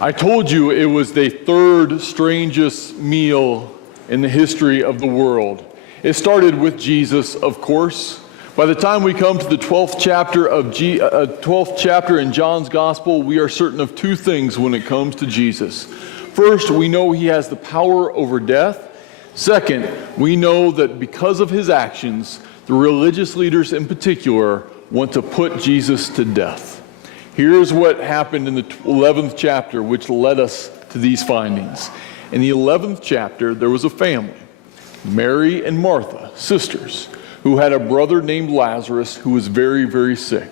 I told you it was the third strangest meal in the history of the world. It started with Jesus, of course. By the time we come to the 12th chapter in John's Gospel, we are certain of two things when it comes to Jesus. First, we know he has the power over death. Second, we know that because of his actions, the religious leaders in particular want to put Jesus to death. Here's what happened in the 11th chapter, which led us to these findings. In the 11th chapter, there was a family, Mary and Martha, sisters, who had a brother named Lazarus who was very, very sick.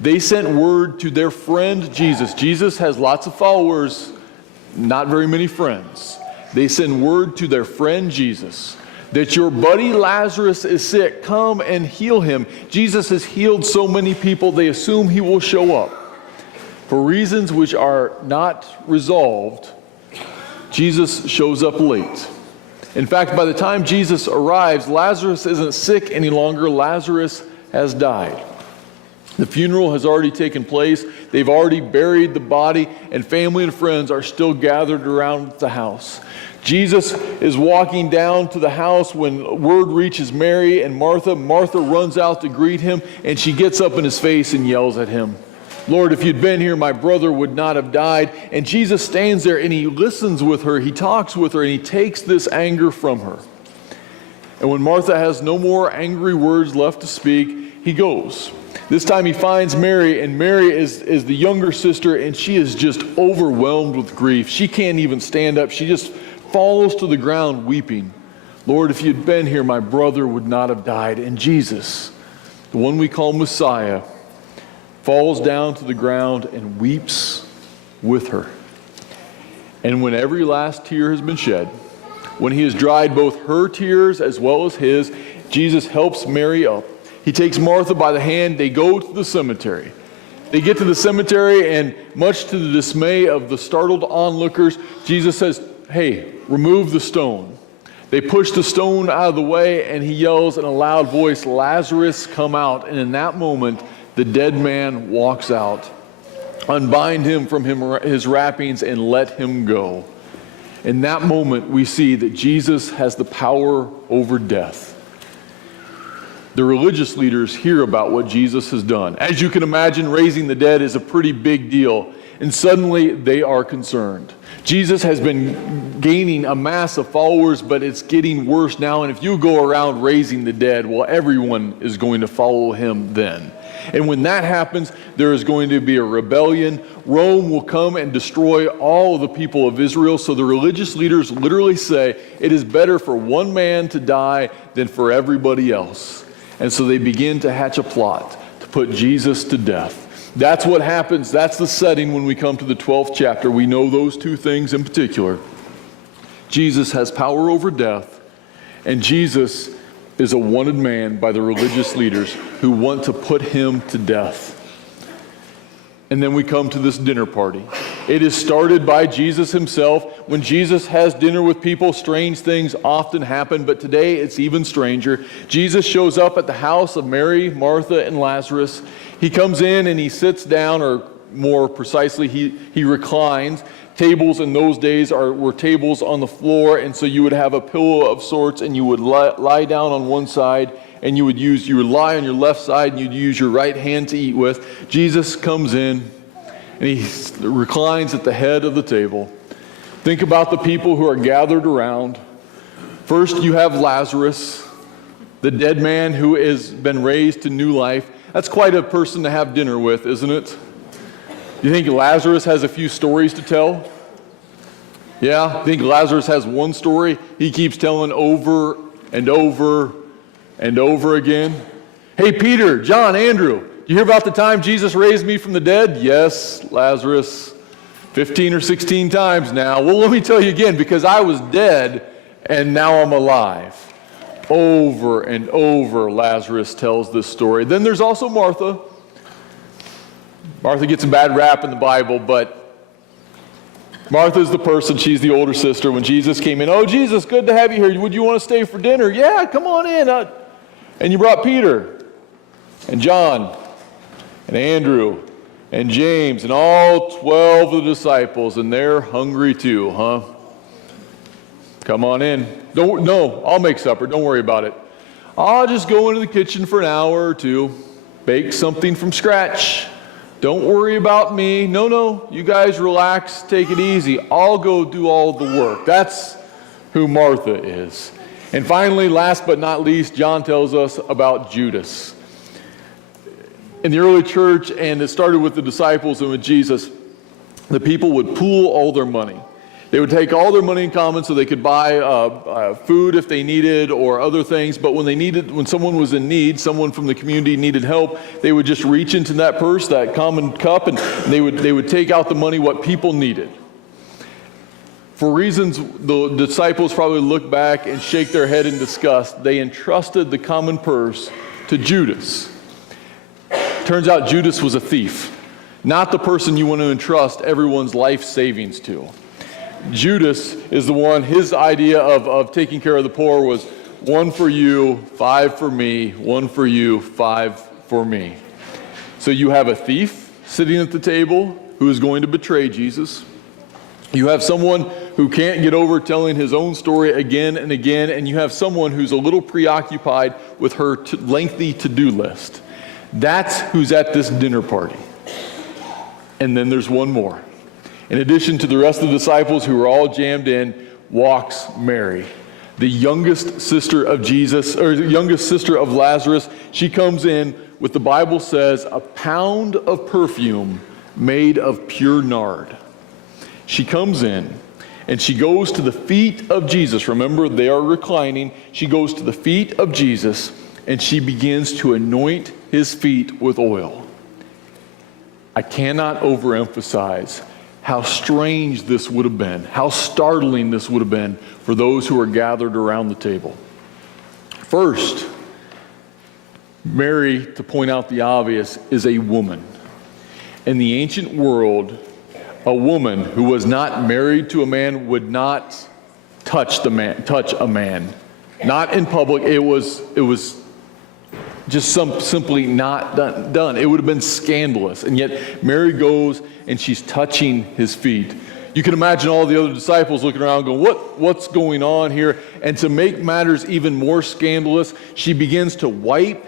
They sent word to their friend Jesus. Jesus has lots of followers, not very many friends. They send word to their friend Jesus that your buddy Lazarus is sick. Come and heal him. Jesus has healed so many people, they assume he will show up. For reasons which are not resolved, Jesus shows up late. In fact, by the time Jesus arrives, Lazarus isn't sick any longer. Lazarus has died. The funeral has already taken place. They've already buried the body, and family and friends are still gathered around the house. Jesus is walking down to the house when word reaches Mary and Martha. Martha runs out to greet him, and she gets up in his face and yells at him, "Lord, if you'd been here, my brother would not have died." And Jesus stands there and he listens with her, he talks with her, and he takes this anger from her. And when Martha has no more angry words left to speak, he goes. This time he finds Mary, and Mary is the younger sister, and she is just overwhelmed with grief. She can't even stand up. She just falls to the ground weeping. "Lord, if you'd been here, my brother would not have died." And Jesus, the one we call Messiah, falls down to the ground and weeps with her. And when every last tear has been shed, when he has dried both her tears as well as his, Jesus helps Mary up. He takes Martha by the hand. They go to the cemetery. They get to the cemetery, and much to the dismay of the startled onlookers, Jesus says, "Hey, remove the stone." They push the stone out of the way, and he yells in a loud voice, "Lazarus, come out." And in that moment, the dead man walks out. Unbind him from his wrappings and let him go. In that moment, we see that Jesus has the power over death. The religious leaders hear about what Jesus has done. As you can imagine, raising the dead is a pretty big deal. And suddenly, they are concerned. Jesus has been gaining a mass of followers, but it's getting worse now. And if you go around raising the dead, well, everyone is going to follow him then. And when that happens, there is going to be a rebellion. Rome will come and destroy all of the people of Israel. So the religious leaders literally say, it is better for one man to die than for everybody else. And so they begin to hatch a plot to put Jesus to death. That's what happens. That's the setting when we come to the 12th chapter. We know those two things in particular. Jesus has power over death, and Jesus is a wanted man by the religious leaders who want to put him to death. And then we come to this dinner party. It is started by Jesus himself. When Jesus has dinner with people, strange things often happen, but today it's even stranger. Jesus shows up at the house of Mary, Martha, and Lazarus. He comes in and he sits down, or more precisely, he reclines. Tables in those days were tables on the floor, and so you would have a pillow of sorts, and you would lie down on one side, and you would lie on your left side, and you'd use your right hand to eat with. Jesus comes in, and he reclines at the head of the table. Think about the people who are gathered around. First, you have Lazarus, the dead man who has been raised to new life. That's quite a person to have dinner with, isn't it? Do you think Lazarus has a few stories to tell? Yeah? Think Lazarus has one story he keeps telling over and over and over again? Hey, Peter, John, Andrew, you hear about the time Jesus raised me from the dead? Yes, Lazarus, 15 or 16 times now. Well, let me tell you again, because I was dead and now I'm alive. Over and over, Lazarus tells this story. Then there's also Martha. Martha gets a bad rap in the Bible, but Martha's the person, she's the older sister. When Jesus came in, "Oh, Jesus, good to have you here. Would you want to stay for dinner?" "Yeah, come on in." And you brought Peter and John and Andrew and James and all 12 of the disciples, and they're hungry too, huh? Come on in. No, I'll make supper. Don't worry about it. I'll just go into the kitchen for an hour or two, bake something from scratch. Don't worry about me. No, you guys relax, take it easy. I'll go do all the work. That's who Martha is. And finally, last but not least, John tells us about Judas. In the early church, and it started with the disciples and with Jesus, the people would pool all their money. They would take all their money in common so they could buy food if they needed or other things. But when someone was in need, someone from the community needed help, they would just reach into that purse, that common cup, and they would take out the money what people needed. For reasons the disciples probably look back and shake their head in disgust, they entrusted the common purse to Judas. Turns out Judas was a thief, not the person you want to entrust everyone's life savings to. Judas is the one, his idea of taking care of the poor was 1 for you, 5 for me, 1 for you, 5 for me. So you have a thief sitting at the table who is going to betray Jesus. You have someone who can't get over telling his own story again and again, and you have someone who's a little preoccupied with her lengthy to-do list. That's who's at this dinner party. And then there's one more. In addition to the rest of the disciples who are all jammed in, walks Mary, the youngest sister of Jesus, or the youngest sister of Lazarus. She comes in with, the Bible says, a pound of perfume made of pure nard. She comes in and she goes to the feet of Jesus. Remember, they are reclining. She goes to the feet of Jesus and she begins to anoint his feet with oil. I cannot overemphasize how strange this would have been, how startling this would have been for those who are gathered around the table. First, Mary, to point out the obvious, is a woman. In the ancient world, a woman who was not married to a man would not touch a man. Not in public. It was just simply not done. It would have been scandalous. And yet Mary goes and she's touching his feet. You can imagine all the other disciples looking around going, what's going on here? And to make matters even more scandalous, she begins to wipe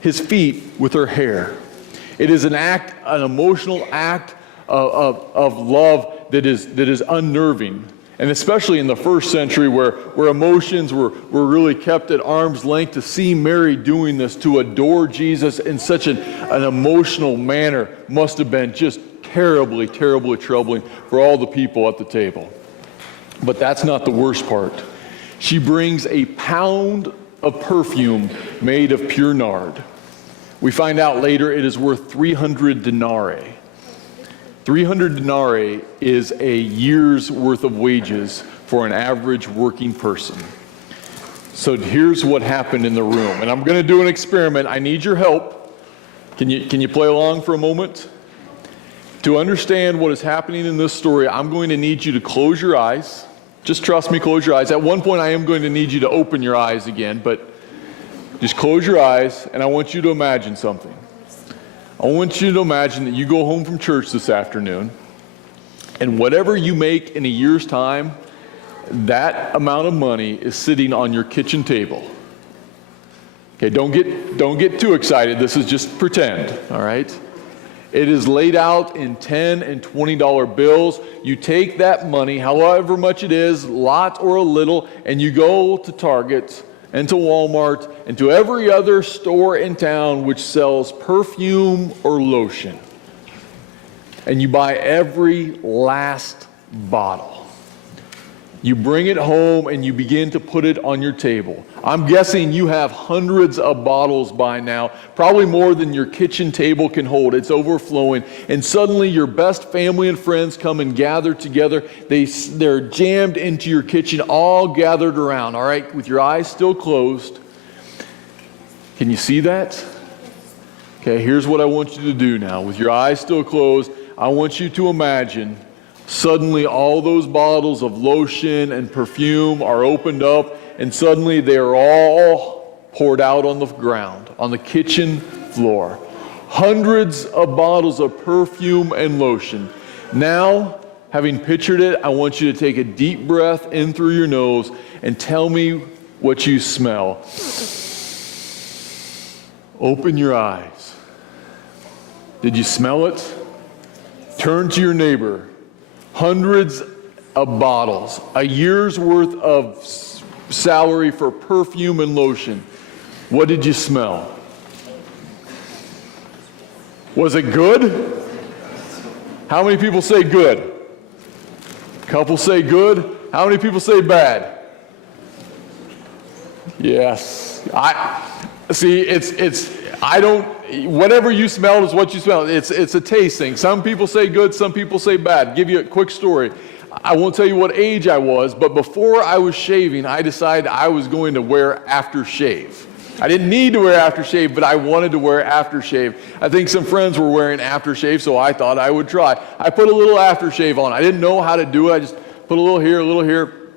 his feet with her hair. It is an emotional act of love that is unnerving. And especially in the first century where emotions were really kept at arm's length, to see Mary doing this, to adore Jesus in such an emotional manner, must have been just terribly, terribly troubling for all the people at the table. But that's not the worst part. She brings a pound of perfume made of pure nard. We find out later it is worth 300 denarii. 300 denarii is a year's worth of wages for an average working person. So here's what happened in the room. And I'm going to do an experiment. I need your help. Can you play along for a moment? To understand what is happening in this story, I'm going to need you to close your eyes. Just trust me, close your eyes. At one point, I am going to need you to open your eyes again, but just close your eyes, and I want you to imagine something. I want you to imagine that you go home from church this afternoon, and whatever you make in a year's time, that amount of money is sitting on your kitchen table. Okay, don't get too excited. This is just pretend, all right? It is laid out in $10 and $20 bills. You take that money, however much it is, lot or a little, and you go to Target and to Walmart and to every other store in town which sells perfume or lotion. And you buy every last bottle. You bring it home and you begin to put it on your table. I'm guessing you have hundreds of bottles by now, probably more than your kitchen table can hold. It's overflowing. And suddenly your best family and friends come and gather together. They're jammed into your kitchen, all gathered around, all right, with your eyes still closed. Can you see that? Okay, here's what I want you to do now. With your eyes still closed, I want you to imagine suddenly all those bottles of lotion and perfume are opened up, and suddenly they are all poured out on the ground, on the kitchen floor. Hundreds of bottles of perfume and lotion. Now, having pictured it, I want you to take a deep breath in through your nose and tell me what you smell. Open your eyes. Did you smell it? Turn to your neighbor. Hundreds of bottles, a year's worth of salary for perfume and lotion. What did you smell? Was it good? How many people say good? A couple say good. How many people say bad? Yes. Whatever you smell is what you smell. It's a taste thing. Some people say good, some people say bad. Give you a quick story. I won't tell you what age I was, but before I was shaving, I decided I was going to wear aftershave. I didn't need to wear aftershave, but I wanted to wear aftershave. I think some friends were wearing aftershave, so I thought I would try. I put a little aftershave on. I didn't know how to do it. I just put a little here, a little here.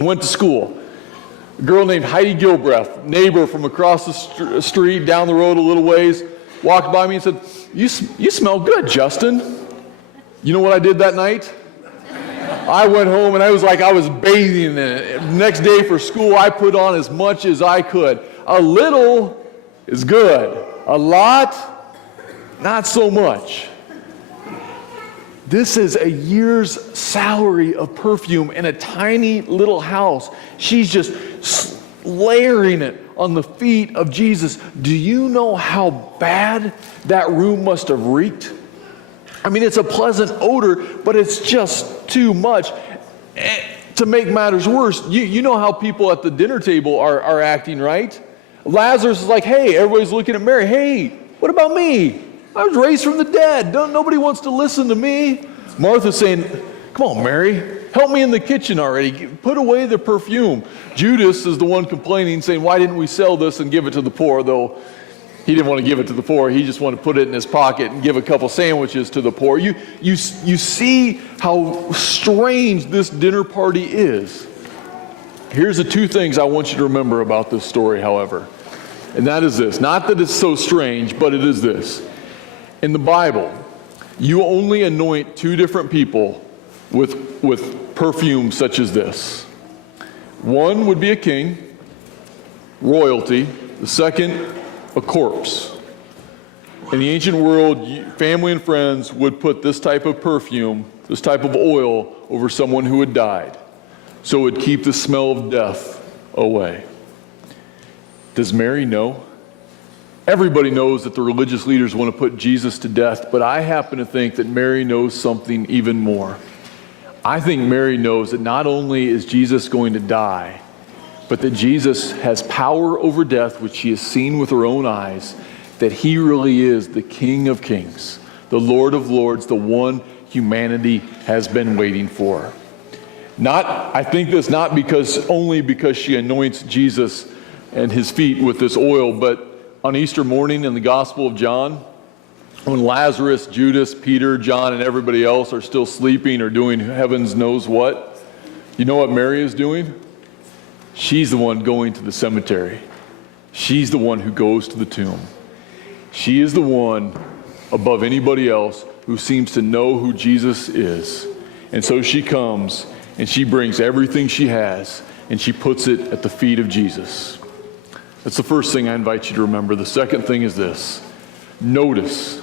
Went to school. A girl named Heidi Gilbreath, neighbor from across the street, down the road a little ways, walked by me and said, you smell good, Justin. You know what I did that night? I went home and I was like I was bathing in it. Next day for school, I put on as much as I could. A little is good. A lot, not so much. This is a year's salary of perfume in a tiny little house. She's just layering it on the feet of Jesus. Do you know how bad that room must have reeked? I mean, it's a pleasant odor, but it's just too much. To make matters worse, you know how people at the dinner table are acting, right? Lazarus is like, hey, everybody's looking at Mary. Hey, what about me? I was raised from the dead. Nobody wants to listen to me. Martha's saying, come on, Mary, help me in the kitchen already. Put away the perfume. Judas is the one complaining, saying, why didn't we sell this and give it to the poor? Though he didn't want to give it to the poor. He just wanted to put it in his pocket and give a couple sandwiches to the poor. You see how strange this dinner party is. Here's the two things I want you to remember about this story, however. And that is this. Not that it's so strange, but it is this. In the Bible, you only anoint two different people with perfume such as this. One would be a king, royalty. The second, a corpse. In the ancient world, family and friends would put this type of perfume, this type of oil, over someone who had died, so it would keep the smell of death away. Does Mary know? Everybody knows that the religious leaders want to put Jesus to death, but I happen to think that Mary knows something even more. I think Mary knows that not only is Jesus going to die, but that Jesus has power over death, which she has seen with her own eyes, that he really is the King of Kings, the Lord of Lords, the one humanity has been waiting for. I think this not only because she anoints Jesus and his feet with this oil, but on Easter morning in the Gospel of John, when Lazarus, Judas, Peter, John, and everybody else are still sleeping or doing heavens knows what, you know what Mary is doing? She's the one going to the cemetery. She's the one who goes to the tomb. She is the one above anybody else who seems to know who Jesus is. And so she comes and she brings everything she has and she puts it at the feet of Jesus. That's the first thing I invite you to remember. The second thing is this. Notice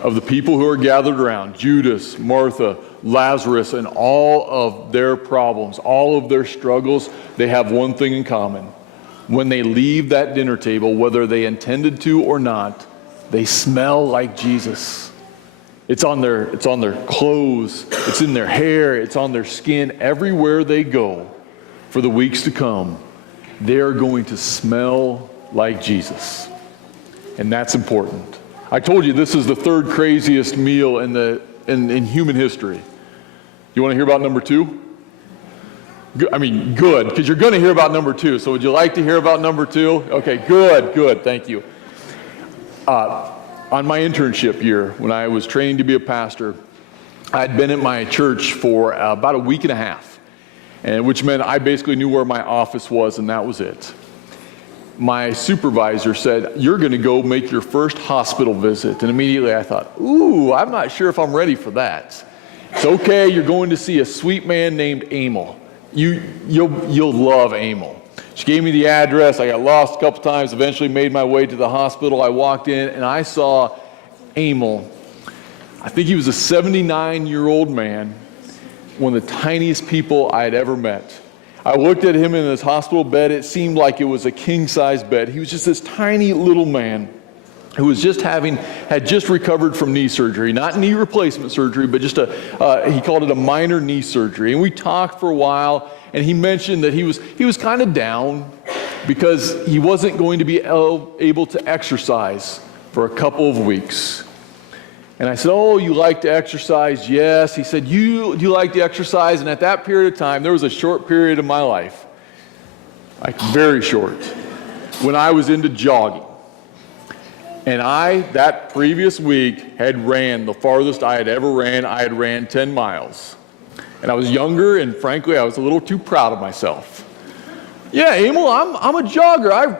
of the people who are gathered around, Judas, Martha, Lazarus, and all of their problems, all of their struggles, they have one thing in common. When they leave that dinner table, whether they intended to or not, they smell like Jesus. It's on their clothes, it's in their hair, it's on their skin. Everywhere they go for the weeks to come, they are going to smell like Jesus. And that's important. I told you this is the third craziest meal in human history. You want to hear about number two? Good, because you're going to hear about number two. So would you like to hear about number two? Okay, good, thank you. On my internship year, when I was training to be a pastor, I'd been at my church for about a week and a half, which meant I basically knew where my office was, and that was it. my supervisor said, "You're going to go make your first hospital visit." And immediately I thought, ooh, I'm not sure if I'm ready for that. It's okay, you're going to see a sweet man named Emil. You'll love Emil. She gave me the address. I got lost a couple times, eventually made my way to the hospital. I walked in and I saw Emil. I think he was a 79-year-old man, one of the tiniest people I had ever met. I looked at him in his hospital bed. It seemed like it was a king-size bed. He was just this tiny little man who was had just recovered from knee surgery, not knee replacement surgery, but just he called it a minor knee surgery. And we talked for a while, and he mentioned that he was kind of down because he wasn't going to be able to exercise for a couple of weeks. And I said, "Oh, you like to exercise?" "Yes." He said, Do you like to exercise?" And at that period of time, there was a short period of my life, like very short, when I was into jogging. And that previous week, had ran the farthest I had ever ran. I had ran 10 miles. And I was younger, and frankly, I was a little too proud of myself. "Yeah, Emil, I'm a jogger. I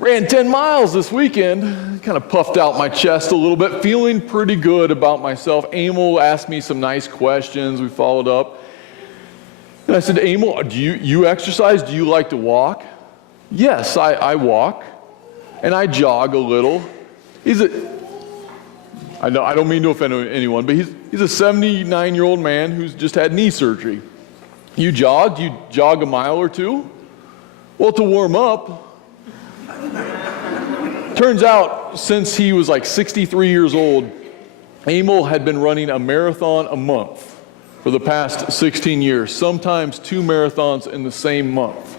ran 10 miles this weekend." Kind of puffed out my chest a little bit, feeling pretty good about myself. Emil asked me some nice questions. We followed up. And I said, "Emil, do you exercise? Do you like to walk?" "Yes, I walk. And I jog a little." I don't mean to offend anyone, but he's a 79-year-old man who's just had knee surgery. "You jog? Do you jog a mile or two?" "Well, to warm up." Turns out, since he was like 63 years old, Emil had been running a marathon a month for the past 16 years, sometimes 2 marathons in the same month.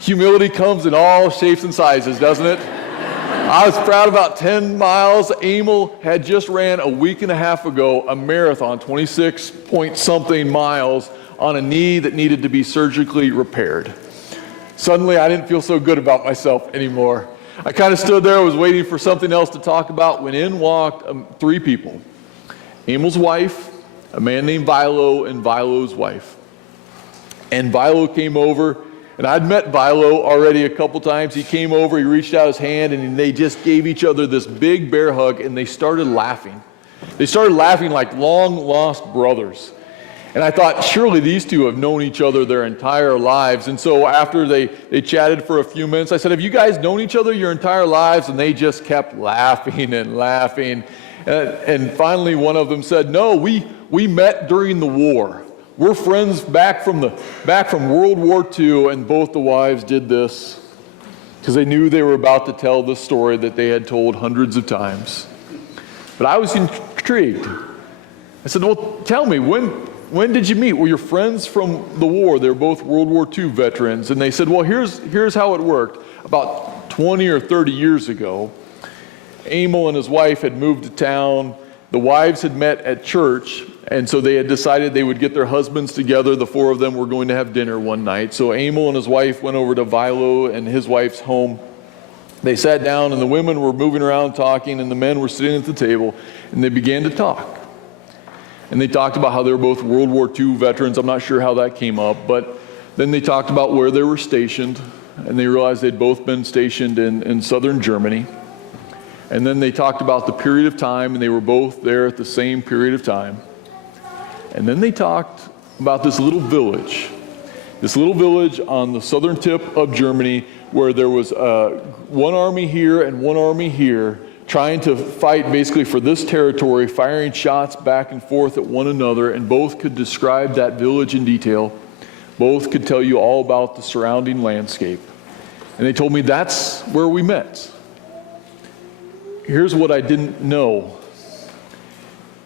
Humility comes in all shapes and sizes, doesn't it? I was proud about 10 miles. Emil had just ran a week and a half ago a marathon, 26 point something miles, on a knee that needed to be surgically repaired. Suddenly, I didn't feel so good about myself anymore. I kind of stood there, was waiting for something else to talk about, when in walked 3 people. Emil's wife, a man named Vilo, and Vilo's wife. And Vilo came over, and I'd met Vilo already a couple times. He came over, he reached out his hand, and they just gave each other this big bear hug, and they started laughing. They started laughing like long-lost brothers. And I thought, surely these two have known each other their entire lives. And so after they chatted for a few minutes, I said, "Have you guys known each other your entire lives?" And they just kept laughing and laughing. And finally one of them said, "No, we met during the war. We're friends back from World War II, and both the wives did this because they knew they were about to tell the story that they had told hundreds of times." But I was intrigued. I said, "Well, tell me, when did you meet? Were your friends from the war?" They were both World War II veterans. And they said, "Well, here's how it worked. About 20 or 30 years ago, Emil and his wife had moved to town. The wives had met at church, and so they had decided they would get their husbands together. The 4 of them were going to have dinner one night. So Emil and his wife went over to Vilo and his wife's home. They sat down, and the women were moving around talking, and the men were sitting at the table, and they began to talk. And they talked about how they were both World War II veterans. I'm not sure how that came up, but then they talked about where they were stationed, and they realized they'd both been stationed in southern Germany. And then they talked about the period of time, and they were both there at the same period of time. And then they talked about this little village on the southern tip of Germany, where there was one army here and one army here, trying to fight basically for this territory, firing shots back and forth at one another, and both could describe that village in detail. Both could tell you all about the surrounding landscape. And they told me that's where we met. Here's what I didn't know.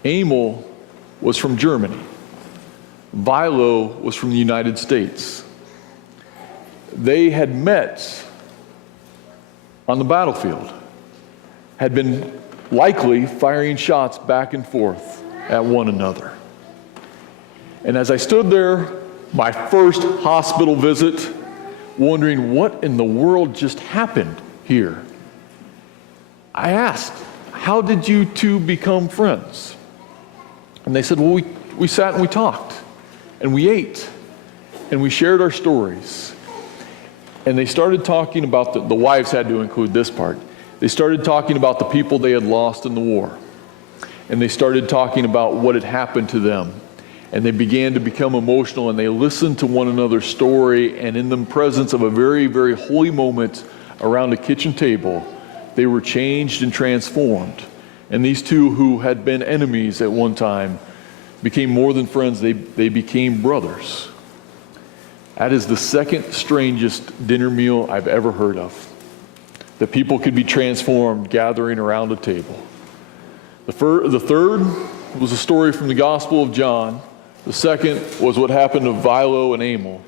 Emil was from Germany. Vilo was from the United States. They had met on the battlefield, had been likely firing shots back and forth at one another. And as I stood there, my first hospital visit, wondering what in the world just happened here, I asked, "How did you two become friends?" And they said, "Well, we sat and we talked, and we ate, and we shared our stories." And they started talking about, the wives had to include this part. They started talking about the people they had lost in the war. And they started talking about what had happened to them. And they began to become emotional, and they listened to one another's story, and in the presence of a very, very holy moment around a kitchen table, they were changed and transformed. And these two who had been enemies at one time became more than friends, they became brothers. That is the second strangest dinner meal I've ever heard of. That people could be transformed gathering around a table. The third was a story from the Gospel of John. The second was what happened to Philo and Emil.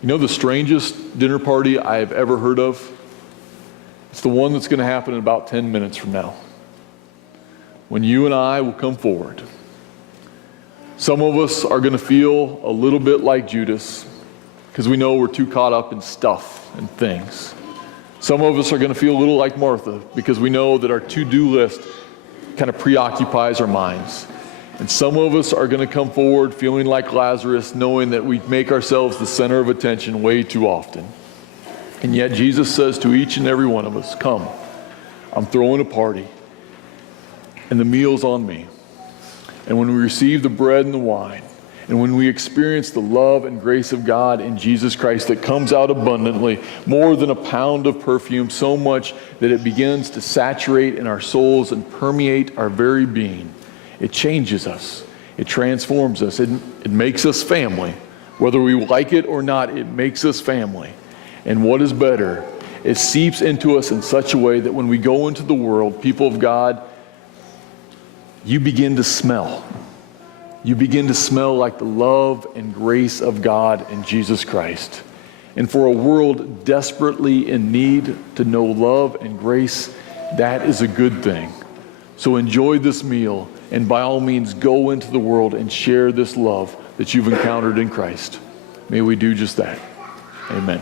You know the strangest dinner party I have ever heard of? It's the one that's going to happen in about 10 minutes from now, when you and I will come forward. Some of us are going to feel a little bit like Judas, because we know we're too caught up in stuff and things. Some of us are going to feel a little like Martha, because we know that our to-do list kind of preoccupies our minds. And some of us are going to come forward feeling like Lazarus, knowing that we make ourselves the center of attention way too often. And yet Jesus says to each and every one of us, come, I'm throwing a party, and the meal's on me. And when we receive the bread and the wine, and when we experience the love and grace of God in Jesus Christ that comes out abundantly, more than a pound of perfume, so much that it begins to saturate in our souls and permeate our very being, it changes us. It transforms us. It makes us family. Whether we like it or not, it makes us family. And what is better, it seeps into us in such a way that when we go into the world, people of God, you begin to smell. You begin to smell like the love and grace of God in Jesus Christ. And for a world desperately in need to know love and grace, that is a good thing. So enjoy this meal, and by all means go into the world and share this love that you've encountered in Christ. May we do just that. Amen.